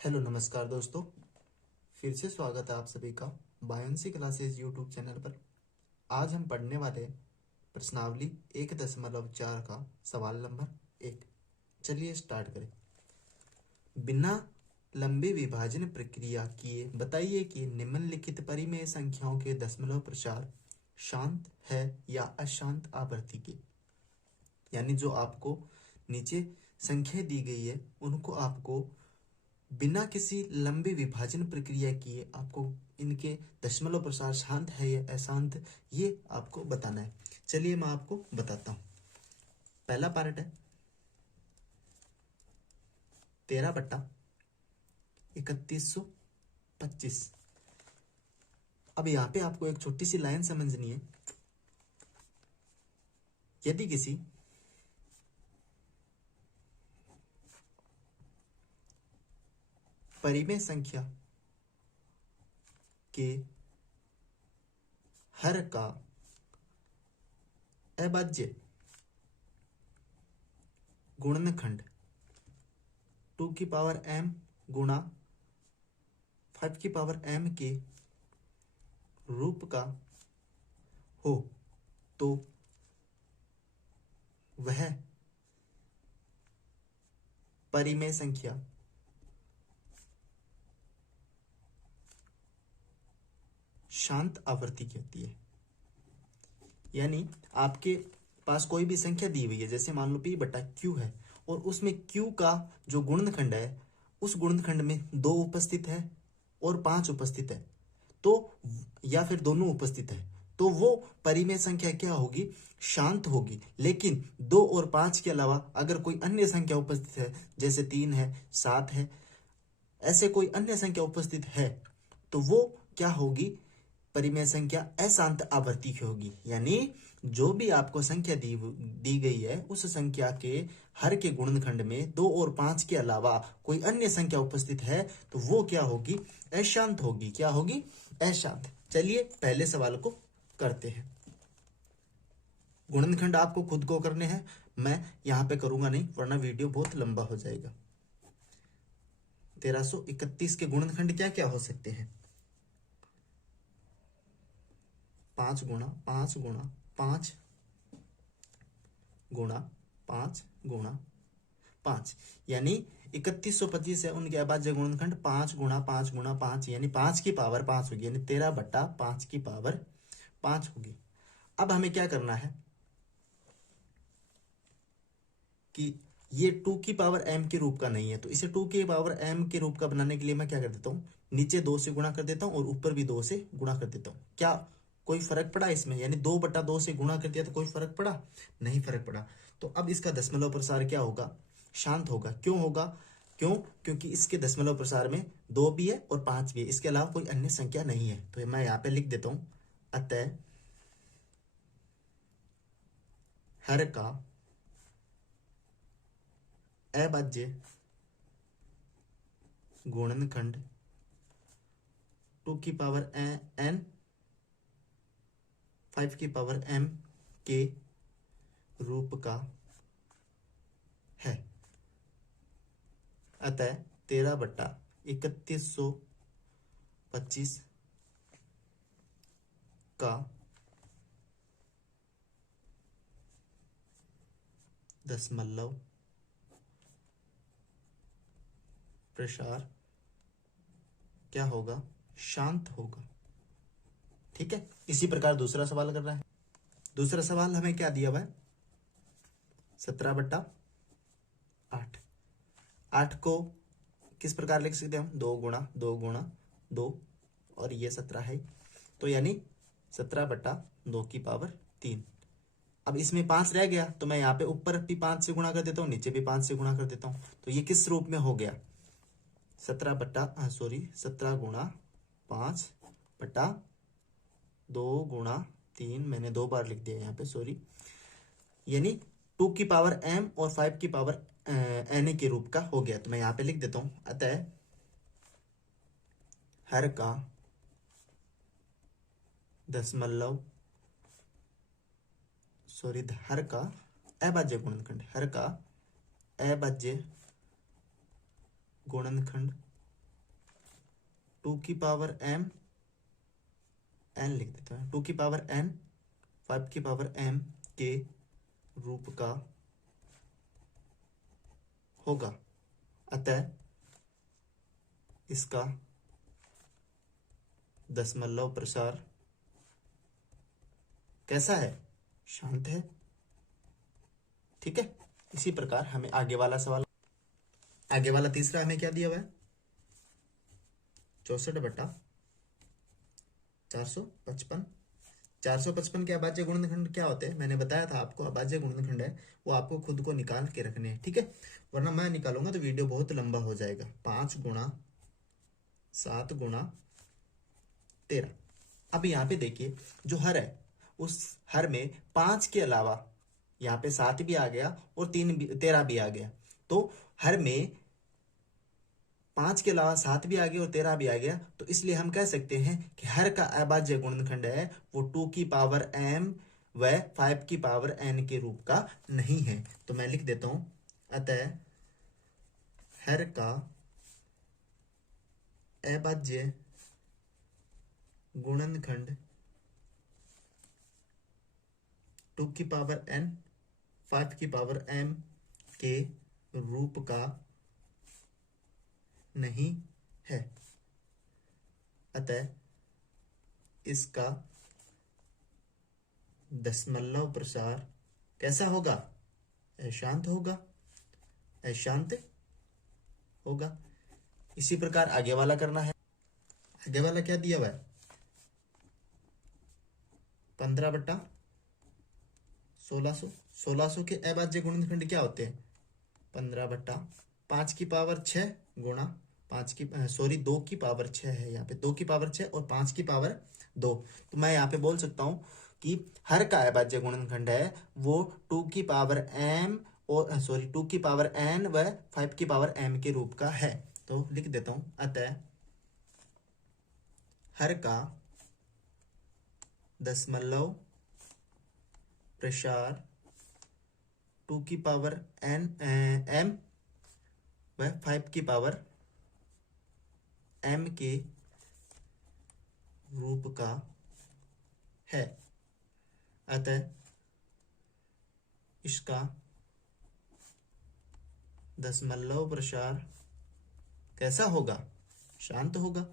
Hello नमस्कार दोस्तों। फिर से स्वागत है आप सभी का बायोन्सी क्लासेस यूट्यूब चैनल पर। आज हम पढ़ने वाले प्रश्नावली 1.4 का सवाल नंबर 1। चलिए स्टार्ट करें। बिना लंबी विभाजन प्रक्रिया किए बताइए कि निम्नलिखित परिमेय संख्याओं के दशमलव प्रसार शांत है या अशांत आवृत्ति के। यानी जो आपको नीचे संख्या दी गई है उनको आपको बिना किसी लंबी विभाजन प्रक्रिया किए आपको इनके दशमलव प्रसार शांत है या अशांत ये आपको बताना है। चलिए मैं आपको बताता हूं। पहला पार्ट है 13/3125। अब यहाँ पे आपको एक छोटी सी लाइन समझनी है। यदि किसी परिमेय संख्या के हर का अभाज्य गुणनखंड 2m गुणा 5m के रूप का हो तो वह परिमेय संख्या शांत आवृत्ति की होती है। यानी आपके पास कोई भी संख्या दी हुई है, जैसे मान लो p/q है और उसमें q का जो गुणनखंड है उस गुणनखंड में 2 उपस्थित है और 5 उपस्थित है, तो या फिर दोनों उपस्थित है, तो वो परिमेय संख्या क्या होगी? शांत होगी। लेकिन 2 और 5 के अलावा अगर कोई अन्य संख्या उपस्थित है, जैसे 3 है, 7 है, ऐसे कोई अन्य संख्या उपस्थित है, तो वो क्या होगी? परिमेय संख्या अशांत आवृत्ति की होगी। यानी जो भी आपको संख्या दी गई है उस संख्या के हर के गुणनखंड में 2 और 5 के अलावा कोई अन्य संख्या उपस्थित है तो वो क्या होगी? अशांत होगी। क्या होगी? अशांत। चलिए पहले सवाल को करते हैं। गुणनखंड आपको खुद को करने हैं, मैं यहां पे करूंगा नहीं वरना वीडियो बहुत लंबा हो जाएगा। 1331 के गुणनखंड क्या क्या हो सकते हैं? 5 गुणा 5 गुणा 5 गुणा 5 गुणा 5, यानी 3125 है, उनके अभाज्य गुणनखंड 5 गुणा 5 गुणा 5 यानी 5 की पावर 5 होगी, यानी 13/5 की पावर 5 होगी। अब हमें क्या करना है कि ये 2 की पावर m के रूप का नहीं है, तो इसे 2 की पावर m के रूप का बनाने के लिए मैं क्या कर देता हूँ? नीचे 2 से गुणा कर देता हूँ और ऊपर भी 2 से गुणा कर देता हूँ। क्या कोई फर्क पड़ा इसमें? यानी 2/2 से गुणा कर दिया तो कोई फर्क पड़ा? नहीं फर्क पड़ा। तो अब इसका दशमलव प्रसार क्या होगा? शांत होगा। क्यों होगा? क्योंकि इसके दशमलव प्रसार में 2 भी है और 5 भी है, इसके अलावा कोई अन्य संख्या नहीं है। तो मैं यहाँ पे लिख देता हूँ, अतः हर का अभाज्य गुणनखंड 2 की पावर n 5 की पावर m के रूप का है। अतः 13/3125 का दशमलव प्रसार क्या होगा? शांत होगा। ठीक है। इसी प्रकार दूसरा सवाल कर रहा है। दूसरा सवाल हमें क्या दिया हुआ है? 17/8। 8 को किस प्रकार लिख सकते हैं हम? 2 गुणा 2 गुणा 2 और ये 17 है, तो यानी 17/2 की पावर 3। अब इसमें 5 रह गया तो मैं यहाँ पे ऊपर भी 5 से गुणा कर देता हूँ, नीचे भी 5 से गुणा कर देता हूँ, तो ये किस रूप में हो गया? 17 गुणा 5/2 गुणा 3, मैंने 2 बार लिख दिया यहाँ पे, सॉरी। यानी 2 की पावर m और 5 की पावर n के रूप का हो गया। तो मैं यहाँ पे लिख देता हूँ, अतः हर का दशमलव हर का अभाज्य गुणनखंड, हर का अभाज्य गुणनखंड 2 की पावर m n लिख देते हैं, 2 की पावर n 5 की पावर m के रूप का होगा। अतः इसका दशमलव प्रसार कैसा है? शांत है। ठीक है। इसी प्रकार हमें आगे वाला सवाल, आगे वाला तीसरा हमें क्या दिया हुआ है? 64/455। 455 के अभाज्य गुणनखंड क्या होते हैं? मैंने बताया था आपको, अभाज्य गुणनखंड है वो आपको खुद को निकाल के रखने हैं। ठीक है, वरना मैं निकालूंगा तो वीडियो बहुत लंबा हो जाएगा। 5 × 7 × 13। अब यहाँ पे देखिए जो हर है, उस हर में 5 के अलावा यहाँ पे 7 भी आ गया और 13 भी आ गया। तो हर में 5 के अलावा 7 भी आ गया और 13 भी आ गया, तो इसलिए हम कह सकते हैं कि हर का अभाज्य गुणनखंड है वो 2 की पावर m व 5 की पावर n के रूप का नहीं है। तो मैं लिख देता हूं, अतः हर का अभाज्य गुणनखंड 2 की पावर n 5 की पावर m के रूप का नहीं है। अतः इसका दशमलव प्रसार कैसा होगा? अशांत होगा। अशांत होगा। इसी प्रकार आगे वाला करना है। आगे वाला क्या दिया हुआ है? 15/1600। 1600 के अभाज्य गुणनखंड क्या होते हैं? 15/5 की पावर 6 गुणा 2 की पावर 6 है। यहाँ पे 2 की पावर 6 और 5 की पावर 2। तो मैं यहाँ पे बोल सकता हूँ कि हर का अभाज्य गुणनखंड है वो 2 की पावर m और 2 की पावर n व 5 की पावर m के रूप का है। तो लिख देता हूं, अतः हर का दशमलव प्रसार 2 की पावर m व 5 की पावर m के रूप का है। अतः इसका दशमलव प्रसार कैसा होगा? शांत होगा।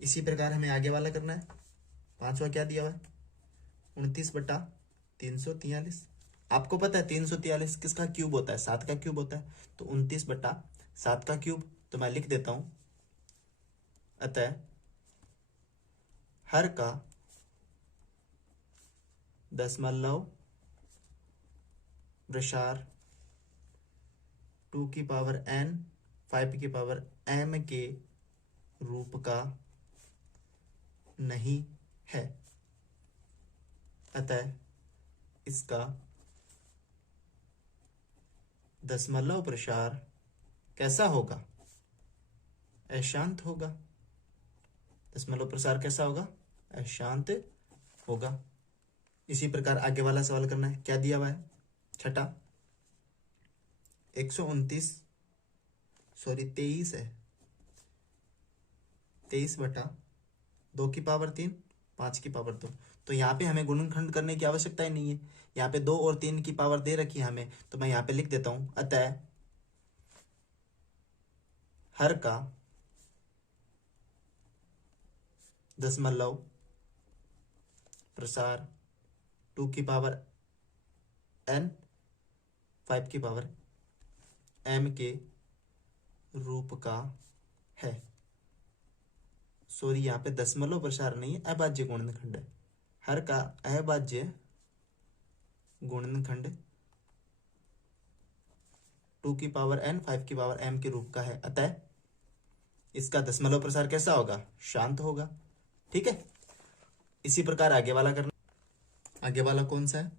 इसी प्रकार हमें आगे वाला करना है। 5वां क्या दिया हुआ है? 29/343। आपको पता है 343 किसका क्यूब होता है? 7 का क्यूब होता है। तो 29/7 का क्यूब। तो मैं लिख देता हूं, अतः हर का दशमलव प्रसार 2 की पावर n 5 की पावर m के रूप का नहीं है। अतः इसका दशमलव प्रसार कैसा होगा? अशांत होगा। दशमलव प्रसार कैसा होगा? अशांत होगा। इसी प्रकार आगे वाला सवाल करना है। क्या दिया हुआ है? छठा 23 है। 23/2 की पावर 3 5 की पावर 2। तो यहाँ पे हमें गुणनखंड करने की आवश्यकता ही नहीं है। यहाँ पे 2 और 3 की पावर दे रखी है हमें, तो मैं यहाँ पे लिख देता हूं, अतः हर का दशमलव प्रसार 2 की पावर n 5 की पावर m के रूप का है। सॉरी, यहाँ पे दशमलव प्रसार नहीं है, अभाज्य गुणनखंड है। हर का अभाज्य गुणनखंड 2 की पावर n 5 की पावर m के रूप का है। अतः इसका दशमलव प्रसार कैसा होगा? शांत होगा। ठीक है। इसी प्रकार आगे वाला करना। आगे वाला कौन सा है?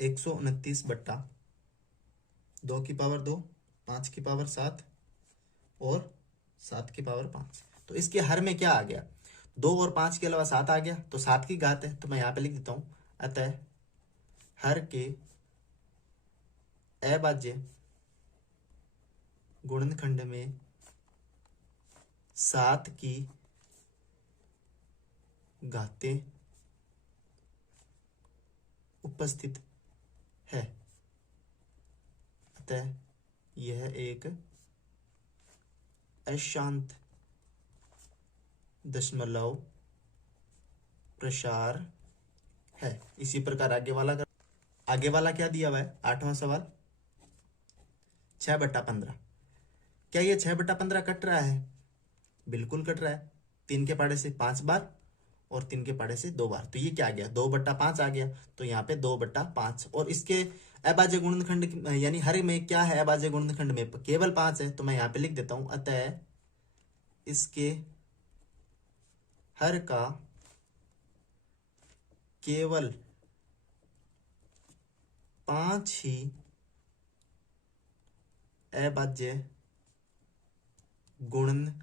129/2 की पावर 2 5 की पावर 7 और 7 की पावर 5। तो इसके हर में क्या आ गया? 2 और 5 के अलावा 7 आ गया, तो 7 की घात है। तो मैं यहां पे लिख देता हूं, अतः हर के अभाज्य गुणनखंड में 7 की घातें उपस्थित है, अतः यह एक अशांत दशमलव प्रसार है। इसी प्रकार आगे वाला क्या दिया हुआ है? 8वां सवाल 6/15। क्या ये 6/15 कट रहा है? बिल्कुल कट रहा है। 3 के पहाड़े से 5 बार और 3 के पहाड़े से 2 बार, तो ये क्या आ गया? 2/5 आ गया। तो यहाँ पे 2/5 और इसके अभाज्य गुणनखंड यानी हर में क्या है? अभाज्य गुणनखंड में केवल 5 है, तो मैं यहाँ पे लिख देता हूं, अतः इसके हर का केवल 5 ही अभाज्य गुणनखंड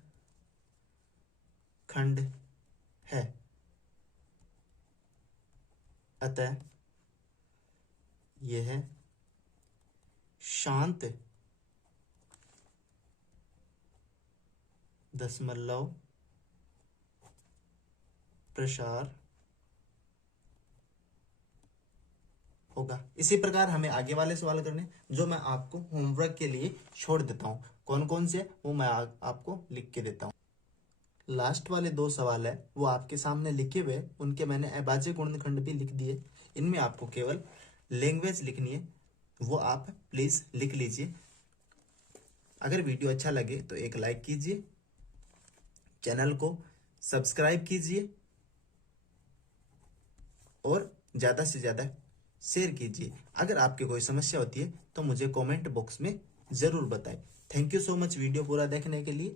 है, अतः यह शांत दशमलव प्रसार होगा। इसी प्रकार हमें आगे वाले सवाल करने, जो मैं आपको होमवर्क के लिए छोड़ देता हूं। कौन कौन से वो मैं आपको लिख के देता हूं। लास्ट वाले 2 सवाल है वो आपके सामने लिखे हुए, उनके मैंने अभाज्य गुणनखंड भी लिख दिए। इनमें आपको केवल लैंग्वेज लिखनी है, वो आप प्लीज लिख लीजिए। अगर वीडियो अच्छा लगे तो एक लाइक कीजिए, चैनल को सब्सक्राइब कीजिए और ज्यादा से ज्यादा शेयर कीजिए। अगर आपकी कोई समस्या होती है तो मुझे कमेंट बॉक्स में जरूर बताएं। Thank you so much video पूरा देखने के लिए।